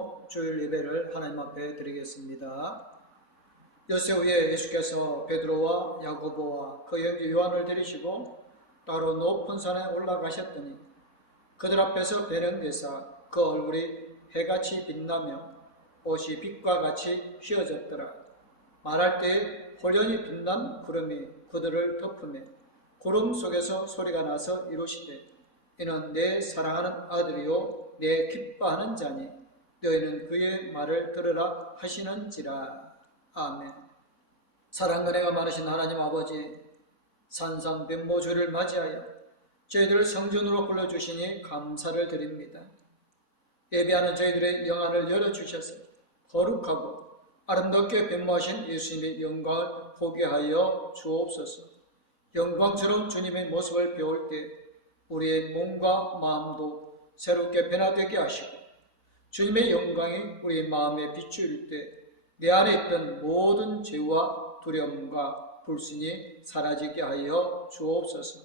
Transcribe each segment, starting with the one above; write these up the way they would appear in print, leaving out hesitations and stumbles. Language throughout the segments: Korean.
기도로 주일 예배를 하나님 앞에 드리겠습니다. 엿새 후에 예수께서 베드로와 야고보와 그 형제 요한을 데리시고 따로 높은 산에 올라가셨더니 그들 앞에서 배령되사 그 얼굴이 해같이 빛나며 옷이 빛과 같이 휘어졌더라. 말할 때에 홀연히 빛난 구름이 그들을 덮으며 구름 속에서 소리가 나서 이루시되 이는 내 사랑하는 아들이요 내 기뻐하는 자니 너희는 그의 말을 들으라 하시는지라. 아멘. 사랑과 은혜가 많으신 하나님 아버지, 산상변모주를 맞이하여 저희들을 성전으로 불러주시니 감사를 드립니다. 예배하는 저희들의 영안을 열어주셔서 거룩하고 아름답게 변모하신 예수님의 영광을 보게 하여 주옵소서. 영광스러운 주님의 모습을 배울 때 우리의 몸과 마음도 새롭게 변화되게 하시고 주님의 영광이 우리의 마음에 비추일 때 내 안에 있던 모든 죄와 두려움과 불신이 사라지게 하여 주옵소서.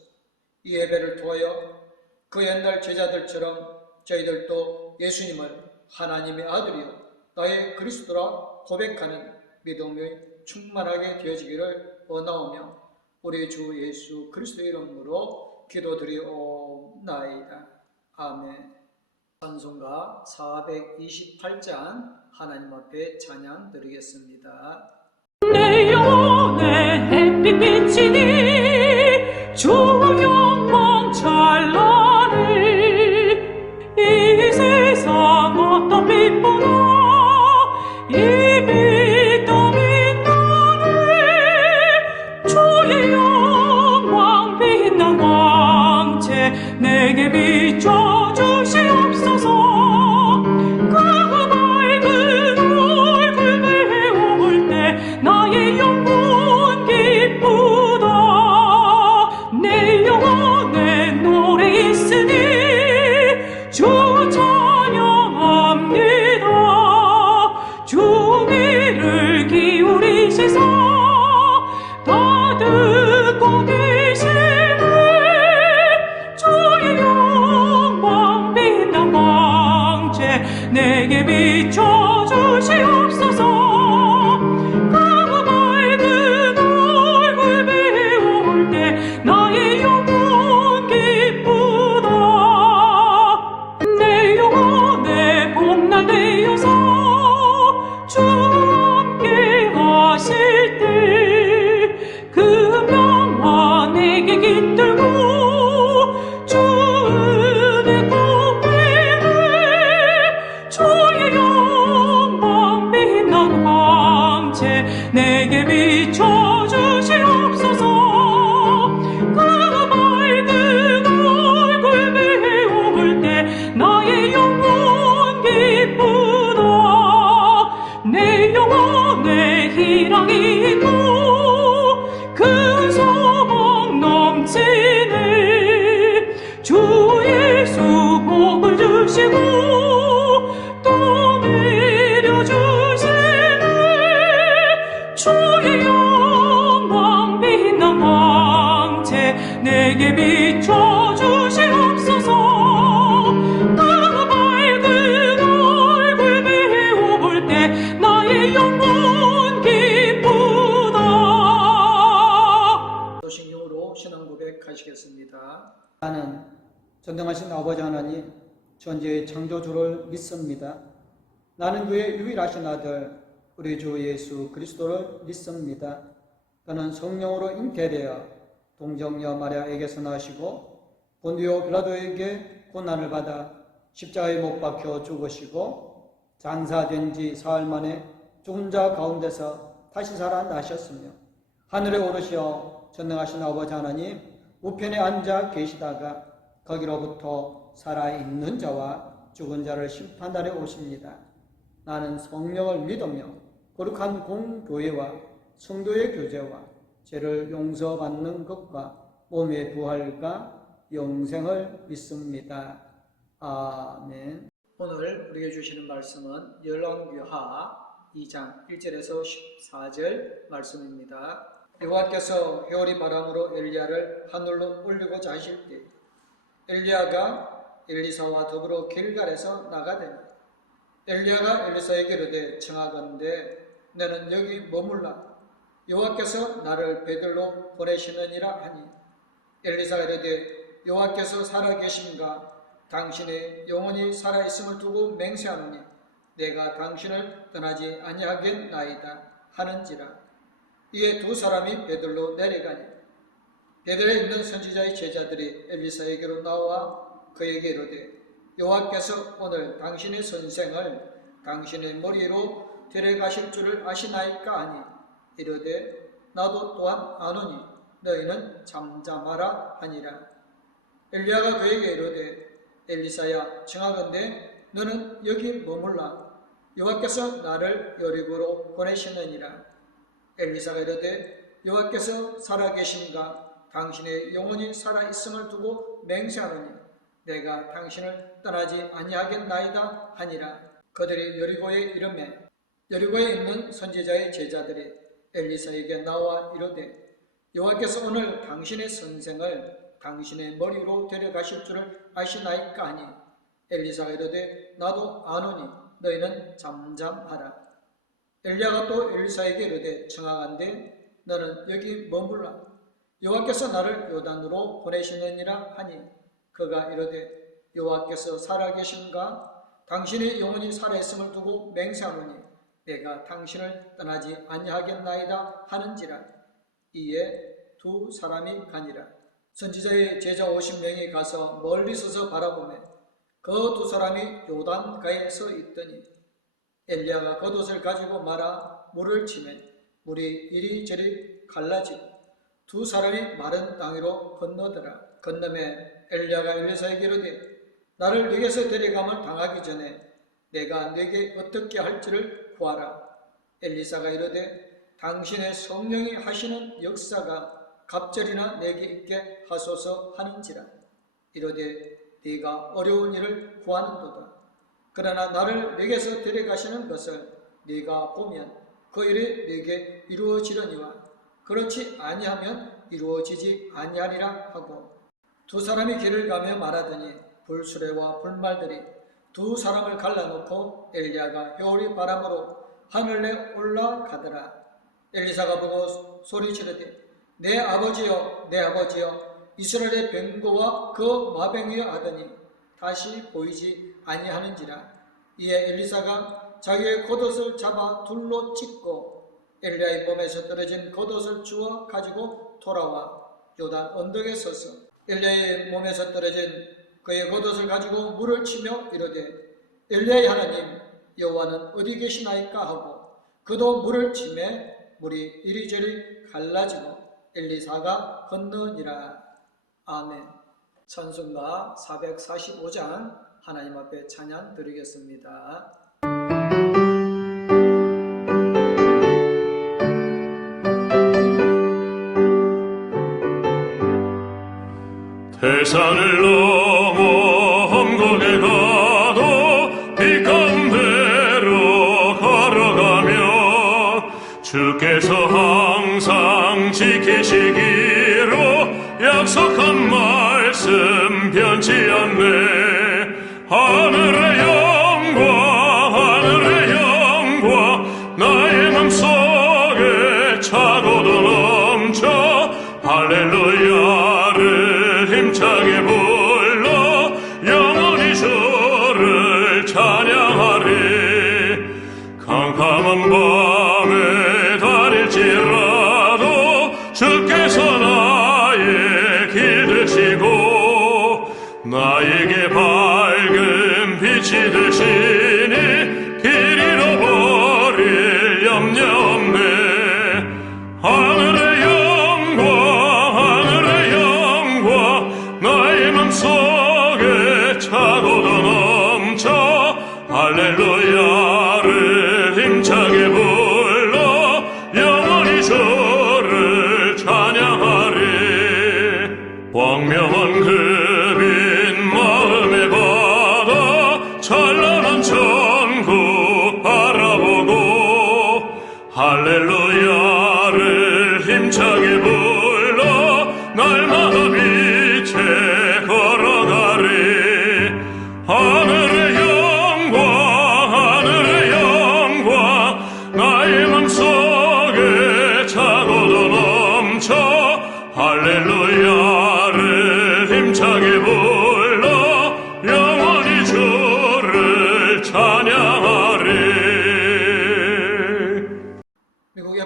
이 예배를 통하여 그 옛날 제자들처럼 저희들도 예수님을 하나님의 아들이요 나의 그리스도라 고백하는 믿음이 충만하게 되어지기를 원하오며 우리 주 예수 그리스도의 이름으로 기도드리옵나이다. 아멘. 찬송가 428장 하나님 앞에 찬양 드리겠습니다. 내 영혼의 햇빛 비치니 주 영광 찬란히 이 세상 어떤 빛보다 이 빛 더 빛나네. 주의 영광 빛난 광채 내게 비춰 주시옵소서. 나의 영혼 기쁘다. 내 영혼에 노래 있으니 주 찬양합니다. 주 귀를 기울이시사 다 듣고 계시네. 주의 영광 빛난 광채 내게 비춰주시옵소서. 나의 영혼 기쁘다. 내 영혼에 봄날 되어서 주와 함께 하실 때 그 명화 내게 깃들고 주 은혜 고백해. 주의 영광 빛난 광채 내게 비춰주시옵소서. 나의 영혼 기쁘다. 내 영혼에 희랑이 있고 큰 소망 넘치네. 주 예수 복을 주시고 또 내려주시네. 주의 영광 빛난 광채 내게 비춰주시옵소서. 나의 영혼 기쁘다. 도식용으로 신앙 고백하시겠습니다. 나는 전능하신 아버지 하나님 전지의 창조주를 믿습니다. 나는 그의 유일하신 아들 우리 주 예수 그리스도를 믿습니다. 그는 성령으로 잉태되어 동정녀 마리아에게서 나시고 본디오 빌라도에게 고난을 받아 십자가에 못 박혀 죽으시고 장사된 지 사흘 만에 죽은 자 가운데서 다시 살아나셨으며 하늘에 오르시어 전능하신 아버지 하나님 우편에 앉아 계시다가 거기로부터 살아있는 자와 죽은 자를 심판하러 오십니다. 나는 성령을 믿으며 거룩한 공교회와 성도의 교제와 죄를 용서받는 것과 몸의 부활과 영생을 믿습니다. 아멘. 오늘 우리에게 주시는 말씀은 열왕기하 2장 1절에서 14절 말씀입니다. 여호와께서 회오리 바람으로 엘리야를 하늘로 올리고자 하실 때 엘리야가 엘리사와 더불어 길갈에서 나가되 엘리야가 엘리사에게 이르되 청하건대 너는 여기 머물라. 여호와께서 나를 베들로 보내시느니라 하니 엘리사가 이르되 여호와께서 살아계심과 당신의 영혼이 살아있음을 두고 맹세하노니 내가 당신을 떠나지 아니하겠나이다 하는지라. 이에 두 사람이 베들로 내려가니 베들에 있는 선지자의 제자들이 엘리사에게로 나와 그에게 이르되 여호와께서 오늘 당신의 선생을 당신의 머리로 데려가실 줄을 아시나이까 하니 이르되 나도 또한 아노니 너희는 잠잠하라 하니라. 엘리야가 그에게 이르되 엘리사야 청하건대 너는 여기 머물라. 여호와께서 나를 여리고로 보내시느니라. 엘리사가 이르되 여호와께서 살아계신가 당신의 영혼이 살아있음을 두고 맹세하노니 내가 당신을 떠나지 아니하겠나이다 하니라. 그들이 여리고에 이르매 여리고에 있는 선지자의 제자들이 엘리사에게 나와 이르되 여호와께서 오늘 당신의 선생을 당신의 머리로 데려가실 줄을 아시나이까 하니 엘리사가 이르되 나도 아노니 너희는 잠잠하라. 엘리야가 또 엘리사에게 이르되 청하건대 너는 여기 머물라. 여호와께서 나를 요단으로 보내시느니라 하니 그가 이르되 여호와께서 살아계신가 당신의 영혼이 살아있음을 두고 맹세하노니 내가 당신을 떠나지 아니하겠나이다 하는지라. 이에 두 사람이 가니라. 선지자의 제자 50명이 가서 멀리 서서 바라보매 그 두 사람이 요단가에 서 있더니 엘리야가 겉옷을 가지고 말아 물을 치매 물이 이리저리 갈라지고 두 사람이 마른 땅 위로 건너더라. 건너매 엘리야가 엘리사에게 이르되 나를 네게서 데려감을 당하기 전에 내가 네게 어떻게 할지를 구하라. 엘리사가 이르되 당신의 성령이 하시는 역사가 갑절이나 내게 있게 하소서 하는지라. 이르되 네가 어려운 일을 구하는도다. 그러나 나를 네게서 데려가시는 것을 네가 보면 그 일이 네게 이루어지려니와 그렇지 아니하면 이루어지지 아니하리라 하고 두 사람이 길을 가며 말하더니 불수레와 불말들이 두 사람을 갈라놓고 엘리야가 효리 바람으로 하늘에 올라가더라. 엘리사가 보고 소리치르되 내 아버지여 내 아버지여 이스라엘의 병거와 그 마병이여 하더니 다시 보이지 아니하는지라. 이에 엘리사가 자기의 겉옷을 잡아 둘로 찢고 엘리야의 몸에서 떨어진 겉옷을 주워 가지고 돌아와 요단 언덕에 서서 엘리야의 몸에서 떨어진 그의 겉옷을 가지고 물을 치며 이르되 엘리야의 하나님 여호와는 어디 계시나이까 하고 그도 물을 치매 물이 이리저리 갈라지고 엘리사가 건너니라. 아멘. 찬송가 445장 하나님 앞에 찬양 드리겠습니다. 태산을 넘어 험곡에 가도 빛 가운데로 걸어가며 주께서 항상 지키시기로 약속한 말씀 변치 않네. 하늘의 영광 나의 맘속에 차고도 넘쳐 할렐루야를 힘차게 불러 영원히 주를 찬양하리. 캄캄한 밤에 다닐지라도 주께서 나의 길 되시고 나에게 밝은 빛이 되시니 길 잃어버릴 염려 없네. 하늘의 영광 나의 맘속에 차고도 넘쳐 할렐루야를 힘차게 불러 영원히 주를 찬양하리. 광명한 그빛 마음에 받아 찬란한 천국 바라보고 할렐루야를 힘차게 불러 날마다 빛에 걸어가리. 하늘의 영광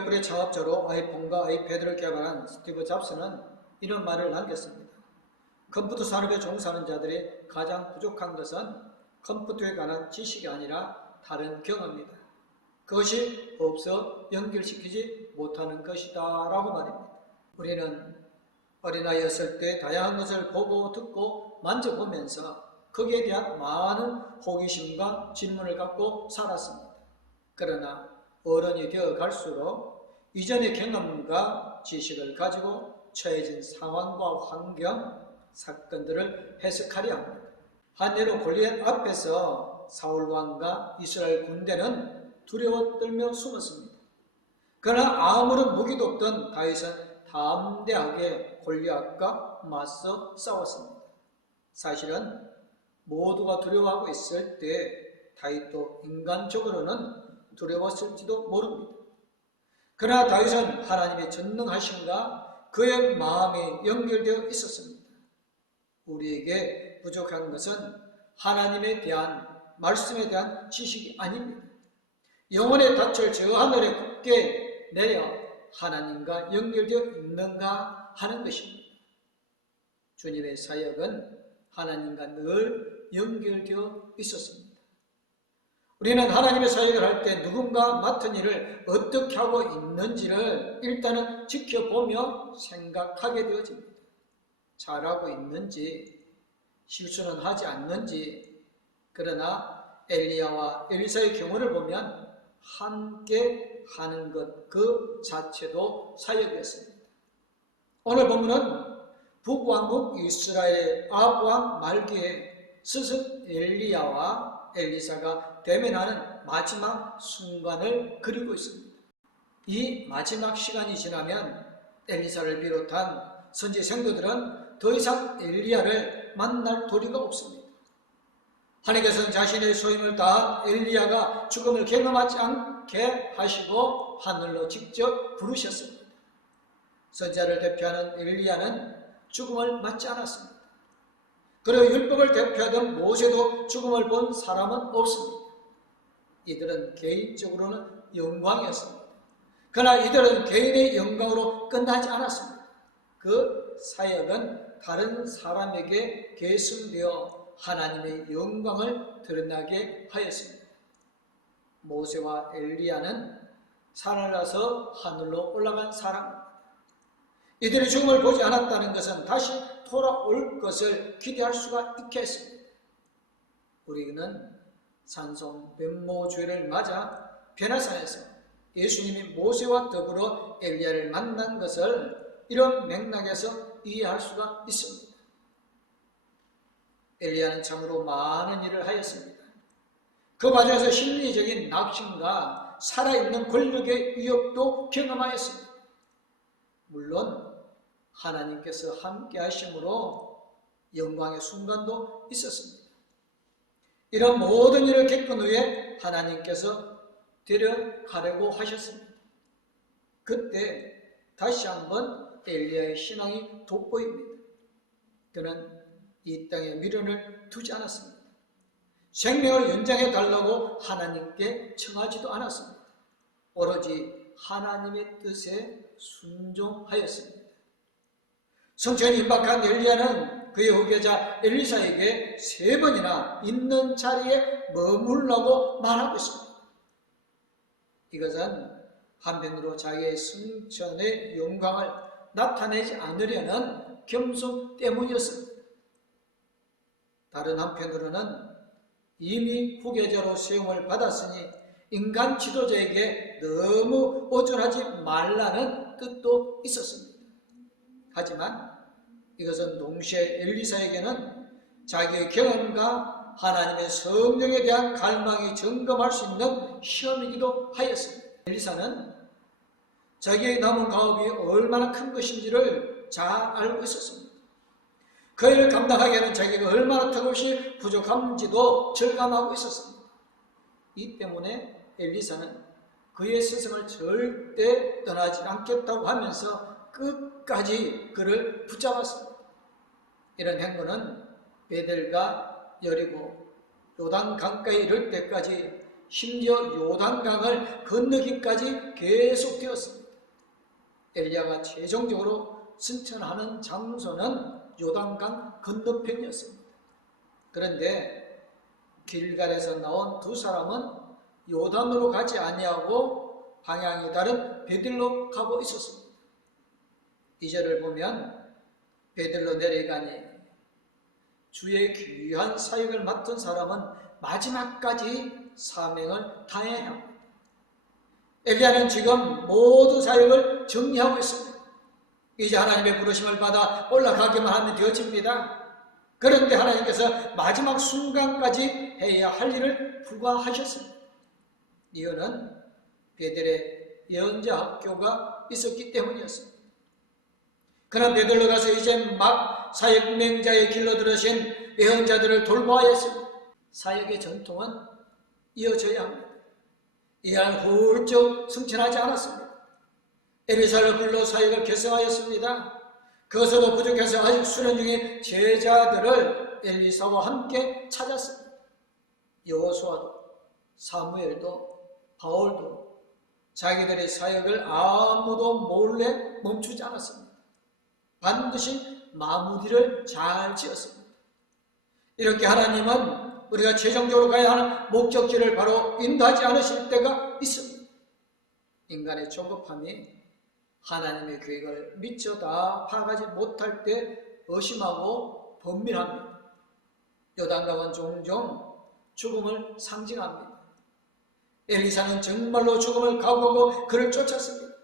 애플의 창업자로 아이폰과 아이패드를 개발한 스티브 잡스는 이런 말을 남겼습니다. 컴퓨터 산업에 종사하는 자들이 가장 부족한 것은 컴퓨터에 관한 지식이 아니라 다른 경험입니다. 그것이 없어 연결시키지 못하는 것이다 라고 말입니다. 우리는 어린아이였을 때 다양한 것을 보고 듣고 만져보면서 거기에 대한 많은 호기심과 질문을 갖고 살았습니다. 그러나 어른이 되어 갈수록 이전의 경험과 지식을 가지고 처해진 상황과 환경, 사건들을 해석하려 합니다. 한 예로 골리앗 앞에서 사울왕과 이스라엘 군대는 두려워 떨며 숨었습니다. 그러나 아무런 무기도 없던 다윗은 담대하게 골리앗과 맞서 싸웠습니다. 사실은 모두가 두려워하고 있을 때 다윗도 인간적으로는 두려웠을지도 모릅니다. 그러나 다윗은 하나님의 전능하심과 그의 마음이 연결되어 있었습니다. 우리에게 부족한 것은 하나님에 대한 말씀에 대한 지식이 아닙니다. 영혼의 닻을 저 하늘에 굳게 내려 하나님과 연결되어 있는가 하는 것입니다. 주님의 사역은 하나님과 늘 연결되어 있었습니다. 우리는 하나님의 사역을 할 때 누군가 맡은 일을 어떻게 하고 있는지를 일단은 지켜보며 생각하게 되어집니다. 잘하고 있는지, 실수는 하지 않는지. 그러나 엘리야와 엘리사의 경우를 보면 함께 하는 것 그 자체도 사역이었습니다. 오늘 본문은 북왕국 이스라엘의 아합왕 말기에 스승 엘리야와 엘리사가 대면하는 마지막 순간을 그리고 있습니다. 이 마지막 시간이 지나면 엘리사를 비롯한 선지 생도들은 더 이상 엘리야를 만날 도리가 없습니다. 하나님께서는 자신의 소임을 다한 엘리야가 죽음을 경험하지 않게 하시고 하늘로 직접 부르셨습니다. 선지자를 대표하는 엘리야는 죽음을 맞지 않았습니다. 그리고 율법을 대표하던 모세도 죽음을 본 사람은 없습니다. 이들은 개인적으로는 영광이었습니다. 그러나 이들은 개인의 영광으로 끝나지 않았습니다. 그 사역은 다른 사람에게 계승되어 하나님의 영광을 드러나게 하였습니다. 모세와 엘리야는 살아나서 하늘로 올라간 사람입니다. 이들이 죽음을 보지 않았다는 것은 다시 돌아올 것을 기대할 수가 있게 했습니다. 우리는 산송 변모주일을 맞아 베나산에서 예수님이 모세와 더불어 엘리야를 만난 것을 이런 맥락에서 이해할 수가 있습니다. 엘리야는 참으로 많은 일을 하였습니다. 그 과정에서 심리적인 낙심과 살아있는 권력의 위협도 경험하였습니다. 물론 하나님께서 함께 하심으로 영광의 순간도 있었습니다. 이런 모든 일을 겪은 후에 하나님께서 데려가려고 하셨습니다. 그때 다시 한번 엘리야의 신앙이 돋보입니다. 그는 이 땅에 미련을 두지 않았습니다. 생명을 연장해 달라고 하나님께 청하지도 않았습니다. 오로지 하나님의 뜻에 순종하였습니다. 성천이 임박한 엘리야는 그의 후계자 엘리사에게 3번이나 있는 자리에 머물라고 말하고 있습니다. 이것은 한편으로 자기의 승천의 영광을 나타내지 않으려는 겸손 때문이었습니다. 다른 한편으로는 이미 후계자로 수용을 받았으니 인간 지도자에게 너무 의존하지 말라는 뜻도 있었습니다. 하지만 이것은 동시에 엘리사에게는 자기의 경험과 하나님의 성령에 대한 갈망이 점검할 수 있는 시험이기도 하였습니다. 엘리사는 자기의 남은 가업이 얼마나 큰 것인지를 잘 알고 있었습니다. 그 일을 감당하기에는 자기가 얼마나 턱없이 부족한지도 절감하고 있었습니다. 이 때문에 엘리사는 그의 스승을 절대 떠나지 않겠다고 하면서 끝까지 그를 붙잡았습니다. 이런 행보는 베델과 여리고 요단 강가에 이를 때까지 심지어 요단강을 건너기까지 계속되었습니다. 엘리야가 최종적으로 승천하는 장소는 요단강 건너편이었습니다. 그런데 길갈에서 나온 두 사람은 요단으로 가지 아니하고 방향이 다른 베들로 가고 있었습니다. 2절을 보면 베들로 내려가니 주의 귀한 사역을 맡은 사람은 마지막까지 사명을 다해야 합니다. 엘리야는 지금 모든 사역을 정리하고 있습니다. 이제 하나님의 부르심을 받아 올라가기만 하면 되어집니다. 그런데 하나님께서 마지막 순간까지 해야 할 일을 부과하셨습니다. 이유는 베델에 예언자 학교가 있었기 때문이었습니다. 그러나 베델로 가서 이제 막 사역 맹자의 길로 들으신 예언자들을 돌보아야 했습니다. 사역의 전통은 이어져야 합니다. 이한 훌쩍 승천하지 않았습니다. 엘리사를 불러 사역을 결성하였습니다. 그것으로 부족해서 아직 수련 중인 제자들을 엘리사와 함께 찾았습니다. 여호수아도 사무엘도 바울도 자기들의 사역을 아무도 몰래 멈추지 않았습니다. 반드시 마무리를 잘 지었습니다. 이렇게 하나님은 우리가 최종적으로 가야 하는 목적지를 바로 인도하지 않으실 때가 있습니다. 인간의 조급함이 하나님의 계획을 미처 다 파악하지 못할 때 의심하고 번민합니다. 요단강은 종종 죽음을 상징합니다. 엘리사는 정말로 죽음을 각오하고 그를 쫓았습니다.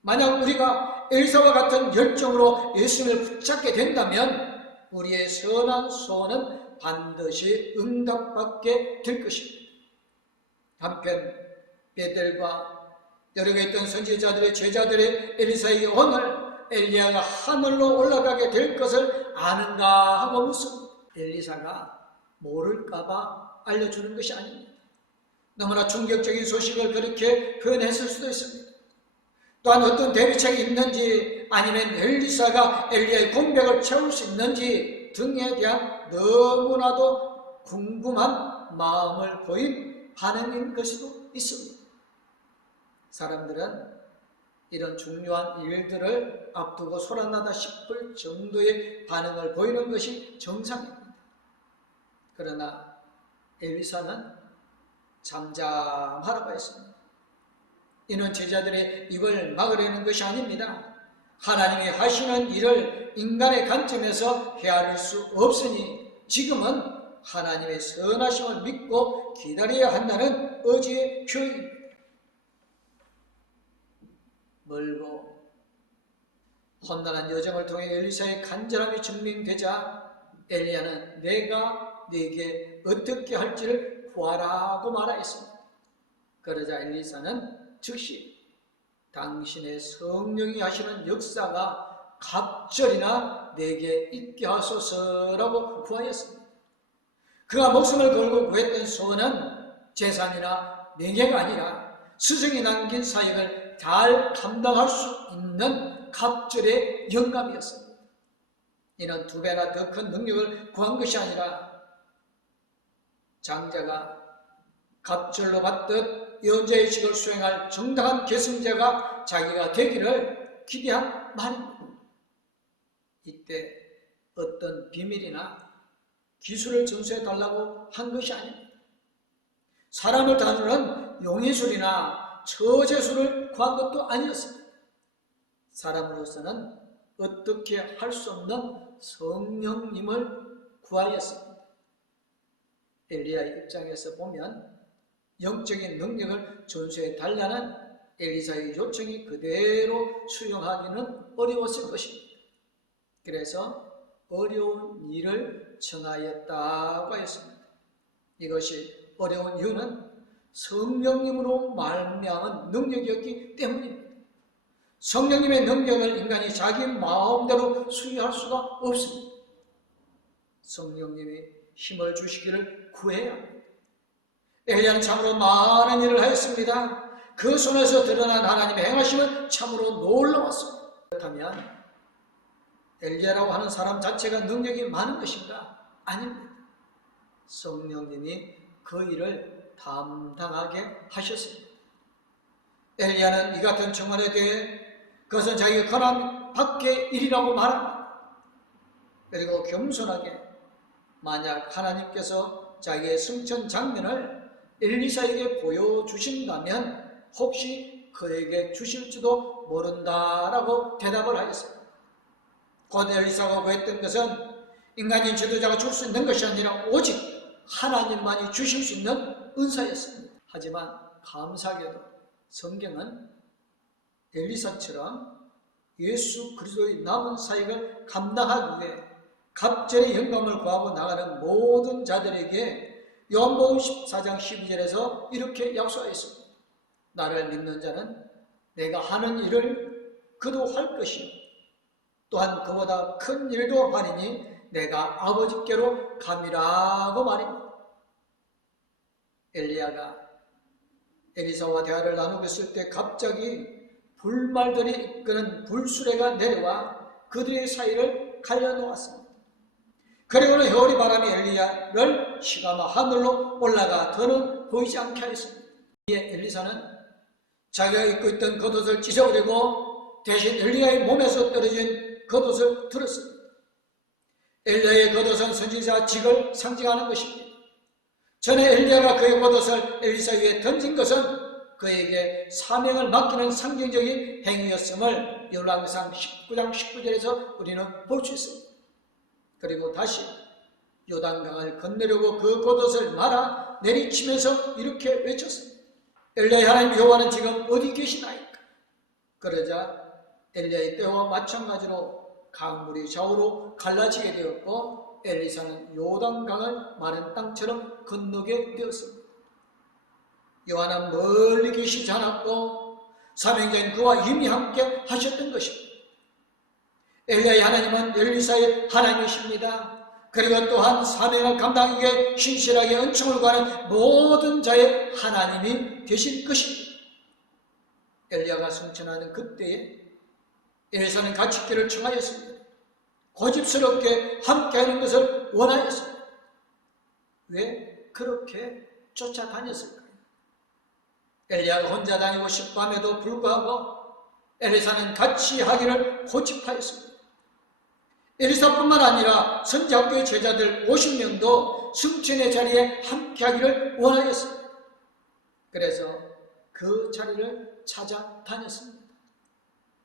만약 우리가 엘리사와 같은 열정으로 예수님을 붙잡게 된다면 우리의 선한 소원은 반드시 응답받게 될 것입니다. 한편 베델과 여러 개 있던 선지자들의 제자들의 엘리사에게 오늘 엘리야가 하늘로 올라가게 될 것을 아는가 하고 묻습니다. 엘리사가 모를까봐 알려주는 것이 아닙니다. 너무나 충격적인 소식을 그렇게 표현했을 수도 있습니다. 또한 어떤 대비책이 있는지 아니면 엘리사가 엘리야의 공백을 채울 수 있는지 등에 대한 너무나도 궁금한 마음을 보인 반응인 것이도 있습니다. 사람들은 이런 중요한 일들을 앞두고 소란나다 싶을 정도의 반응을 보이는 것이 정상입니다. 그러나 엘리사는 잠잠하라고 했습니다. 이는 제자들의 입을 막으려는 것이 아닙니다. 하나님이 하시는 일을 인간의 관점에서 헤아릴 수 없으니 지금은 하나님의 선하심을 믿고 기다려야 한다는 의지의 표현입니다. 멀고 험난한 여정을 통해 엘리사의 간절함이 증명되자 엘리야는 내가 네게 어떻게 할지를 구하라고 말하였습니다. 그러자 엘리사는 즉시 당신의 성령이 하시는 역사가 갑절이나 내게 있게 하소서라고 구하였습니다. 그가 목숨을 걸고 구했던 소원은 재산이나 명예가 아니라 스승이 남긴 사역을 잘 감당할 수 있는 갑절의 영감이었습니다. 이는 두 배나 더 큰 능력을 구한 것이 아니라 장자가 갑절로 받듯 예언자의 직을 수행할 정당한 계승자가 자기가 되기를 기대한 말입니다. 이때 어떤 비밀이나 기술을 전수해달라고 한 것이 아닙니다. 사람을 다루는 용의술이나 처제술을 구한 것도 아니었습니다. 사람으로서는 어떻게 할 수 없는 성령님을 구하였습니다. 엘리야의 입장에서 보면 영적인 능력을 전수해달라는 엘리사의 요청이 그대로 수용하기는 어려웠을 것입니다. 그래서 어려운 일을 청하였다고 했습니다. 이것이 어려운 이유는 성령님으로 말미암은 능력이었기 때문입니다. 성령님의 능력을 인간이 자기 마음대로 수유할 수가 없습니다. 성령님이 힘을 주시기를 구해야 합니다. 엘리야는 참으로 많은 일을 하였습니다. 그 손에서 드러난 하나님의 행하심은 참으로 놀라웠습니다. 그렇다면 엘리야라고 하는 사람 자체가 능력이 많은 것인가? 아닙니다. 성령님이 그 일을 담당하게 하셨습니다. 엘리야는 이 같은 청원에 대해 그것은 자기가 권한 밖의 일이라고 말합니다. 그리고 겸손하게 만약 하나님께서 자기의 승천 장면을 엘리사에게 보여주신다면 혹시 그에게 주실지도 모른다라고 대답을 하였습니다. 곧 엘리사가 구했던 것은 인간인 지도자가 줄 수 있는 것이 아니라 오직 하나님만이 주실 수 있는 은사였습니다. 하지만 감사하게도 성경은 엘리사처럼 예수 그리스도의 남은 사역을 감당하기 위해 갑절의 영감을 구하고 나가는 모든 자들에게 요한복음 14장 12절에서 이렇게 약속하였습니다. 나를 믿는 자는 내가 하는 일을 그도 할 것이요 또한 그보다 큰 일도 하리니 내가 아버지께로 감이라고 말입니다. 엘리야가 엘리사와 대화를 나누고 있을 때 갑자기 불말들이 이끄는 불수레가 내려와 그들의 사이를 갈려놓았습니다. 그리고는 겨울이 바람이 엘리야를 시가마 하늘로 올라가 더는 보이지 않게 하였습니다. 이에 엘리사는 자기가 입고 있던 겉옷을 찢어버리고 대신 엘리야의 몸에서 떨어진 겉옷을 들었습니다. 엘리야의 겉옷은 선지자 직을 상징하는 것입니다. 전에 엘리야가 그의 겉옷을 엘리사 위에 던진 것은 그에게 사명을 맡기는 상징적인 행위였음을 열왕기상 19장 19절에서 우리는 볼 수 있습니다. 그리고 다시 요단강을 건너려고 그 겉옷을 말아 내리치면서 이렇게 외쳤습니다. 엘리야의 하나님 여호와는 지금 어디 계시나이까? 그러자 엘리야의 때와 마찬가지로 강물이 좌우로 갈라지게 되었고 엘리사는 요단강을 마른 땅처럼 건너게 되었습니다. 요한은 멀리 계시지 않았고 사명자인 그와 이미 함께 하셨던 것입니다. 엘리야의 하나님은 엘리사의 하나님이십니다. 그리고 또한 사명을 감당하기 위해 신실하게 은총을 구하는 모든 자의 하나님이 되실 것입니다. 엘리야가 승천하는 그때에 엘리사는 같이 길을 청하였습니다. 고집스럽게 함께하는 것을 원하였습니다. 왜 그렇게 쫓아다녔을까요? 엘리야가 혼자 다니고 싶음에도 불구하고 엘리사는 같이 하기를 고집하였습니다. 엘리사뿐만 아니라 선지학교의 제자들 50명도 승천의 자리에 함께하기를 원하였습니다. 그래서 그 자리를 찾아다녔습니다.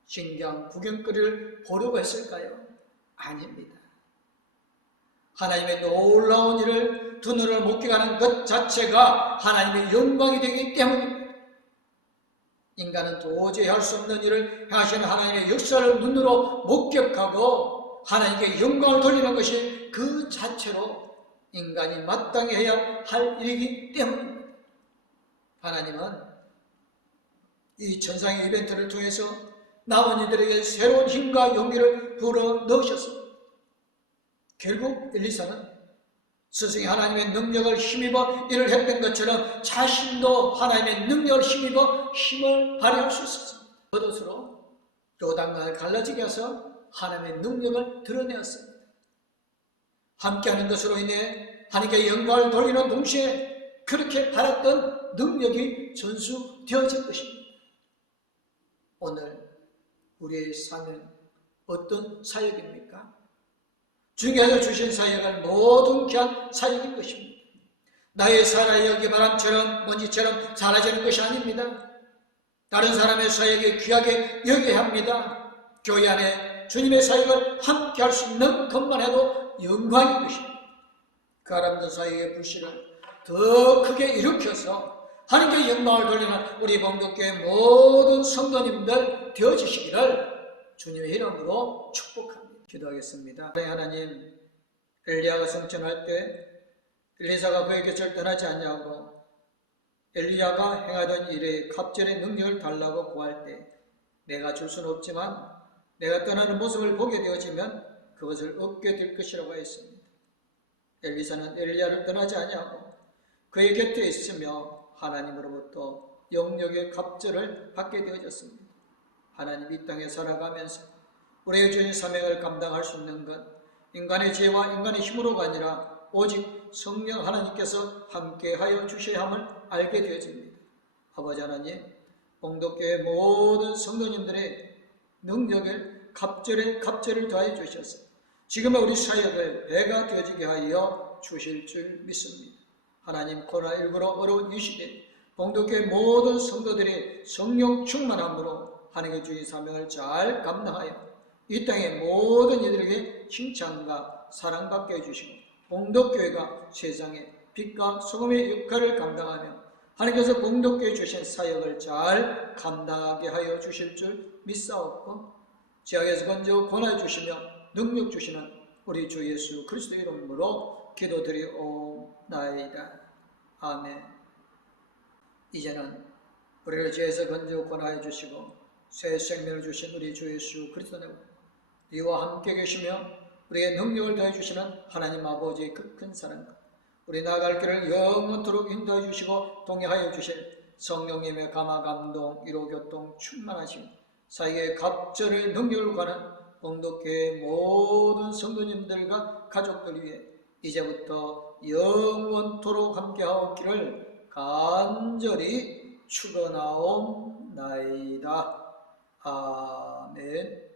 신기한 구경거리를 보려고 했을까요? 아닙니다. 하나님의 놀라운 일을 두 눈으로 목격하는 것 자체가 하나님의 영광이 되기 때문입니다. 인간은 도저히 할 수 없는 일을 행하시는 하나님의 역사를 눈으로 목격하고 하나님께 영광을 돌리는 것이 그 자체로 인간이 마땅히 해야 할 일이기 때문입니다. 하나님은 이 천상의 이벤트를 통해서 남은 이들에게 새로운 힘과 용기를 불어 넣으셨습니다. 결국 엘리사는 스승이 하나님의 능력을 힘입어 일을 했던 것처럼 자신도 하나님의 능력을 힘입어 힘을 발휘할 수 있었습니다. 그것으로 요단강을 갈라지게 해서 하나님의 능력을 드러내었습니다. 함께하는 것으로 인해 하나님께 영광을 돌리는 동시에 그렇게 바랐던 능력이 전수되어질 것입니다. 오늘 우리의 삶은 어떤 사역입니까? 주께서 주신 사역은 모든 귀한 사역인 것입니다. 나의 사역이 바람처럼 먼지처럼 사라지는 것이 아닙니다. 다른 사람의 사역이 귀하게 여겨야 합니다. 교회 안에 주님의 사역을 함께 할 수 있는 것만 해도 영광인 것입니다. 그 아름다운 사역의 불씨를 더 크게 일으켜서 하나님께 영광을 돌리는 우리 봉독교회 모든 성도님들 되어주시기를 주님의 이름으로 축복합니다. 기도하겠습니다. 하나님, 엘리야가 승천할 때 엘리사가 그의 곁을 떠나지 않냐고 엘리야가 행하던 일에 갑절의 능력을 달라고 구할 때 내가 줄 수는 없지만 내가 떠나는 모습을 보게 되어지면 그것을 얻게 될 것이라고 했습니다. 엘리사는 엘리야를 떠나지 않냐고 그의 곁에 있으며 하나님으로부터 영역의 갑절을 받게 되어졌습니다. 하나님 이 땅에 살아가면서 우리의 주인 사명을 감당할 수 있는 것 인간의 지혜와 인간의 힘으로가 아니라 오직 성령 하나님께서 함께하여 주셔야 함을 알게 되어집니다. 아버지 하나님, 봉독교회 모든 성도님들의 능력을 갑절을 더하여 주셔서 지금의 우리 사역을 배가 되어지게 하여 주실 줄 믿습니다. 하나님, 코로나19로 어려운 이 시대 봉독교회 모든 성도들이 성령 충만함으로 하나님의 주의 사명을 잘 감당하여 이 땅의 모든 이들에게 칭찬과 사랑받게 해주시고 봉독교회가 세상에 빛과 소금의 역할을 감당하며 하나님께서 봉독교회 주신 사역을 잘 감당하게 하여 주실 줄 믿사옵고 지역에서 건져 권하여 주시며 능력 주시는 우리 주 예수 그리스도의 이름으로 기도드리옵나이다. 아멘. 이제는 우리를 죄에서 건져 권하여 주시고 새 생명을 주신 우리 주 예수 그리스도는 우리와 함께 계시며 우리의 능력을 더해 주시는 하나님 아버지의 그 큰 사랑과 우리 나아갈 길을 영원토록 인도해 주시고 동행하여 주실 성령님의 감화 감동 위로 교통 충만하신 사역의 갑절의 능력을 구하는 봉독교회 모든 성도님들과 가족들 위해 이제부터 영원토록 함께하옵기를 간절히 축원하옵나이다. 아멘.